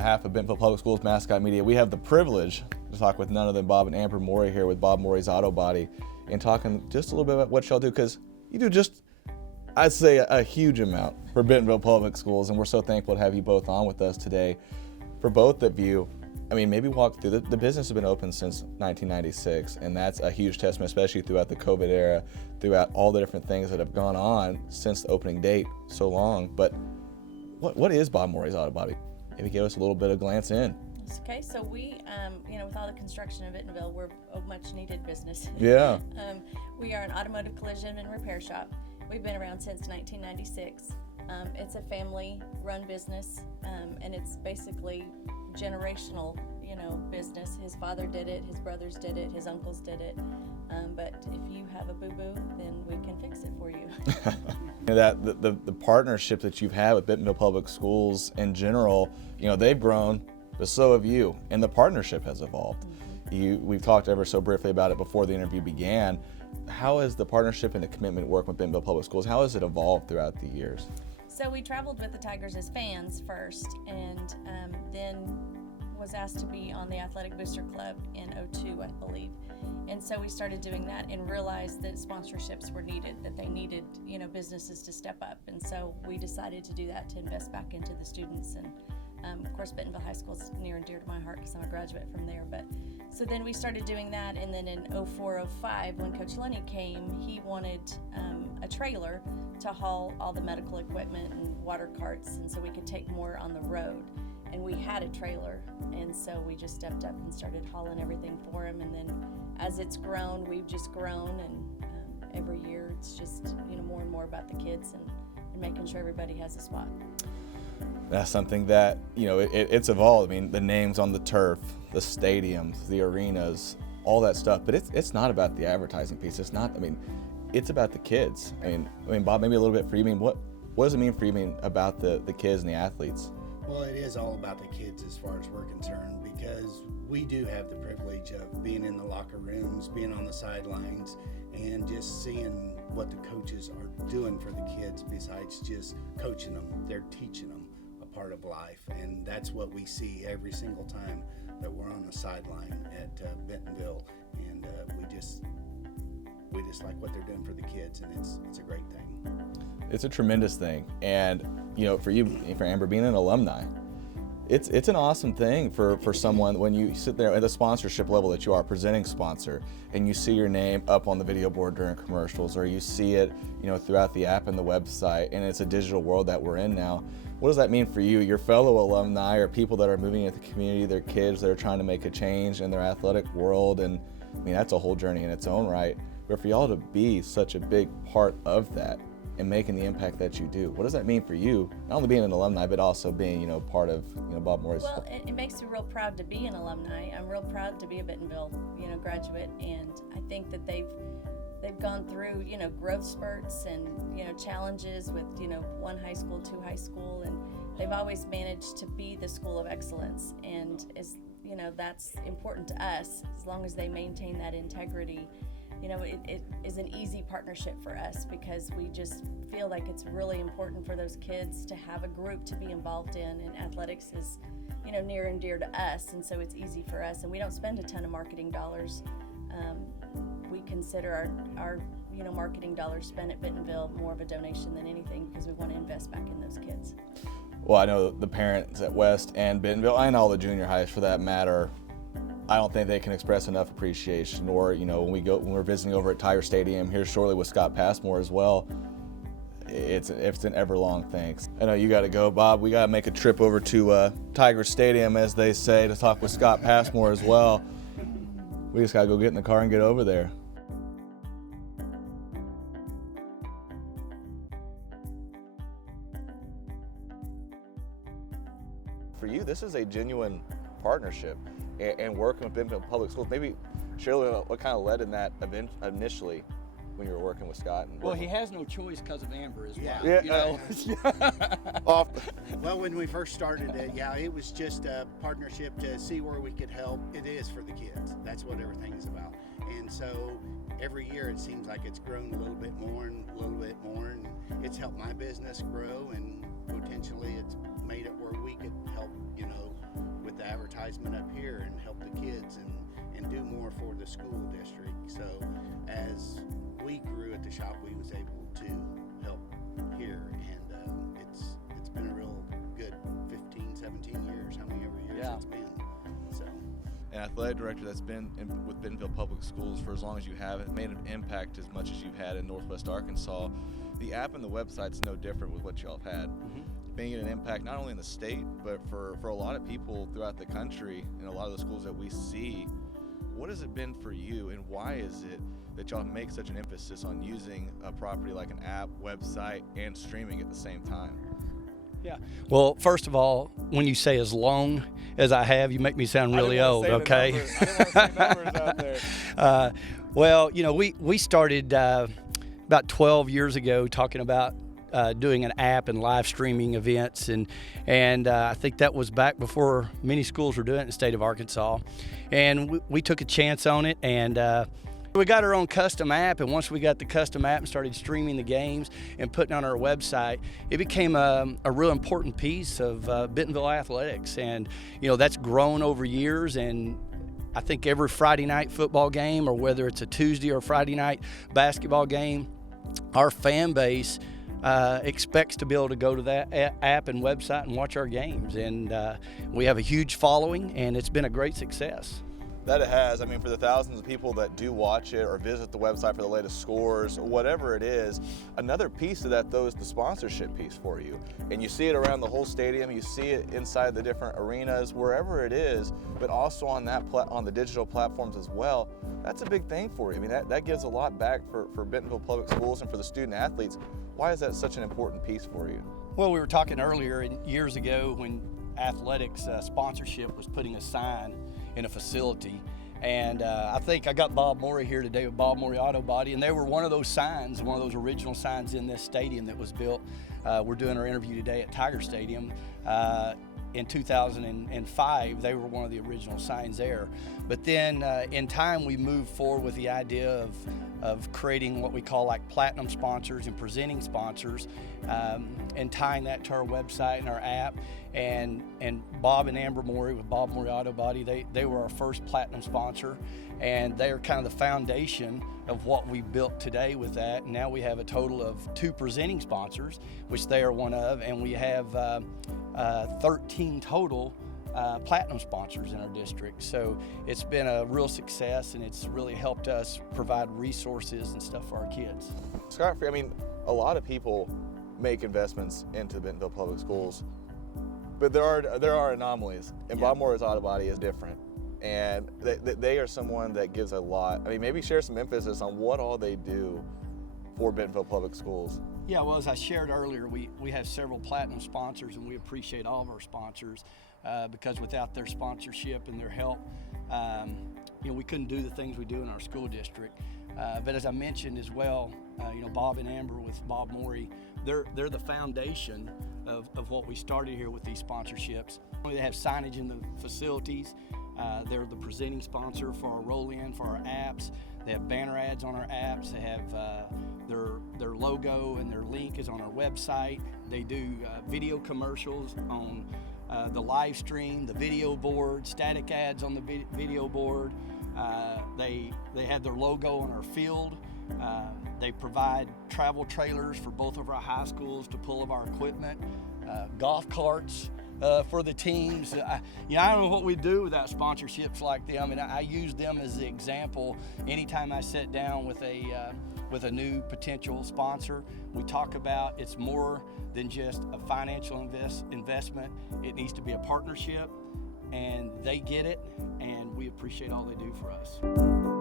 behalf of Bentonville Public Schools Mascot Media, we have the privilege to talk with none other than Bob and Amber Morey here with Bob Morey's Auto Body and talking just a little bit about what y'all do, because you do just, I'd say, a huge amount for Bentonville Public Schools, and we're so thankful to have you both on with us today. For both of you, I mean, maybe walk through, the business has been open since 1996, and that's a huge testament, especially throughout the COVID era, throughout all the different things that have gone on since the opening date so long. But what is Bob Morey's Auto Body? Maybe give us a little bit of glance in. Okay, so we, with all the construction of Bentonville, we're a much needed business. Yeah. We are an automotive collision and repair shop. We've been around since 1996. It's a family-run business, and it's basically generational, business. His father did it, his brothers did it, his uncles did it. But if you have a boo-boo, then we can fix it for you. The partnership that you've had with Bentonville Public Schools in general, they've grown, but so have you, and the partnership has evolved. Mm-hmm. We've talked ever so briefly about it before the interview began. How has the partnership and the commitment working with Bentonville Public Schools, how has it evolved throughout the years? So we traveled with the Tigers as fans first, and then was asked to be on the Athletic Booster Club in '02, I believe. And so we started doing that and realized that sponsorships were needed, that they needed, businesses to step up. And so we decided to do that, to invest back into the students. And of course, Bentonville High School is near and dear to my heart because I'm a graduate from there. But so then we started doing that, and then in '04, '05, when Coach Lenny came, he wanted a trailer to haul all the medical equipment and water carts, and so we could take more on the road. And we had a trailer, and so we just stepped up and started hauling everything for him. And then as it's grown, we've just grown, and every year it's just more and more about the kids and making sure everybody has a spot. That's something that, it's evolved. I mean, the names on the turf, the stadiums, the arenas, all that stuff. But it's not about the advertising piece. It's not, it's about the kids. I mean, Bob, maybe a little bit for you. What does it mean for you about the kids and the athletes? Well, it is all about the kids as far as we're concerned, because we do have the privilege of being in the locker rooms, being on the sidelines, and just seeing what the coaches are doing for the kids besides just coaching them. They're teaching them a part of life, and that's what we see every single time that we're on the sideline at Bentonville, and we just like what they're doing for the kids, and it's a great thing. It's a tremendous thing, and for you, for Amber, being an alumni, it's an awesome thing for someone when you sit there at the sponsorship level that you are, presenting sponsor, and you see your name up on the video board during commercials, or you see it throughout the app and the website, and it's a digital world that we're in now. What does that mean for you, your fellow alumni, or people that are moving into the community, their kids that are trying to make a change in their athletic world? And that's a whole journey in its own right. But for y'all to be such a big part of that and making the impact that you do, what does that mean for you? Not only being an alumni, but also being, part of, Bob Morey's. Well, it makes me real proud to be an alumni. I'm real proud to be a Bentonville, graduate, and I think that they've gone through, growth spurts and, challenges with, one high school, two high school, and they've always managed to be the school of excellence. And that's important to us, as long as they maintain that integrity. It is an easy partnership for us, because we just feel like it's really important for those kids to have a group to be involved in, and athletics is, near and dear to us, and so it's easy for us, and we don't spend a ton of marketing dollars. We consider our marketing dollars spent at Bentonville more of a donation than anything, because we want to invest back in those kids. Well, I know the parents at West and Bentonville, and all the junior highs for that matter, I don't think they can express enough appreciation. Or, when we're visiting over at Tiger Stadium here shortly with Scott Passmore as well, it's an ever-long thanks. I know you got to go, Bob. We got to make a trip over to Tiger Stadium, as they say, to talk with Scott Passmore as well. We just got to go get in the car and get over there. For you, this is a genuine partnership, and working with Bentonville Public Schools. Maybe share what kind of led in that event initially when you were working with Scott. Well, he has no choice because of Amber as well. Yeah. Well, when we first started it, it was just a partnership to see where we could help. It is for the kids. That's what everything is about. And so every year it seems like it's grown a little bit more and a little bit more, and it's helped my business grow, and potentially it's made it where we could help, with the advertisement up here and help the kids and do more for the school district. So as we grew at the shop, we was able to help here, and it's been a real good 15, 17 years, how many ever years it's been. So. An athletic director that's been with Bentonville Public Schools for as long as you have, it made an impact as much as you've had in Northwest Arkansas. The app and the website's no different with what y'all have had. Making an impact not only in the state, but for a lot of people throughout the country and a lot of the schools that we see. What has it been for you, and why is it that y'all make such an emphasis on using a property like an app, website, and streaming at the same time? Yeah. Well, first of all, when you say as long as I have, you make me sound really old, okay? I didn't want to say numbers out there. Well, we started about 12 years ago talking about doing an app and live streaming events, and I think that was back before many schools were doing it in the state of Arkansas. And we took a chance on it, and we got our own custom app, and once we got the custom app and started streaming the games and putting on our website, it became a real important piece of Bentonville athletics. And that's grown over years, and I think every Friday night football game, or whether it's a Tuesday or Friday night basketball game, our fan base expects to be able to go to that app and website and watch our games. And we have a huge following, and it's been a great success. That it has. I mean, for the thousands of people that do watch it or visit the website for the latest scores, whatever it is, another piece of that, though, is the sponsorship piece for you. And you see it around the whole stadium, you see it inside the different arenas, wherever it is, but also on on the digital platforms as well. That's a big thing for you. I mean, that gives a lot back for Bentonville Public Schools and for the student athletes. Why is that such an important piece for you? Well, we were talking earlier, years ago, when athletics sponsorship was putting a sign in a facility, and I think I got Bob Morey here today with Bob Morey Auto Body, and they were one of those signs, one of those original signs in this stadium that was built. We're doing our interview today at Tiger Stadium. In 2005, they were one of the original signs there. But then in time, we moved forward with the idea of creating what we call like platinum sponsors and presenting sponsors, and tying that to our website and our app. And Bob and Amber Morey with Bob Morey Auto Body, they were our first platinum sponsor, and they are kind of the foundation of what we built today with that. And now we have a total of 2 presenting sponsors, which they are one of, and we have 13 total platinum sponsors in our district. So it's been a real success, and it's really helped us provide resources and stuff for our kids. Scott, I mean, a lot of people make investments into Bentonville Public Schools, but there are anomalies, and Bob Morey's Auto Body is different. And they are someone that gives a lot. I mean, maybe share some emphasis on what all they do for Bentonville Public Schools. Yeah, well, as I shared earlier, we have several platinum sponsors, and we appreciate all of our sponsors because without their sponsorship and their help, we couldn't do the things we do in our school district. But as I mentioned as well, Bob and Amber with Bob Morey, they're the foundation of what we started here with these sponsorships. They have signage in the facilities. They're the presenting sponsor for our roll-in, for our apps. They have banner ads on our apps. They have their logo and their link is on our website. They do video commercials on the live stream, the video board, static ads on the video board. They have their logo on our field. They provide travel trailers for both of our high schools to pull of our equipment, golf carts for the teams. I don't know what we do without sponsorships like them, and I use them as the example anytime I sit down with a new potential sponsor. We talk about it's more than just a financial investment. It needs to be a partnership, and they get it, and we appreciate all they do for us.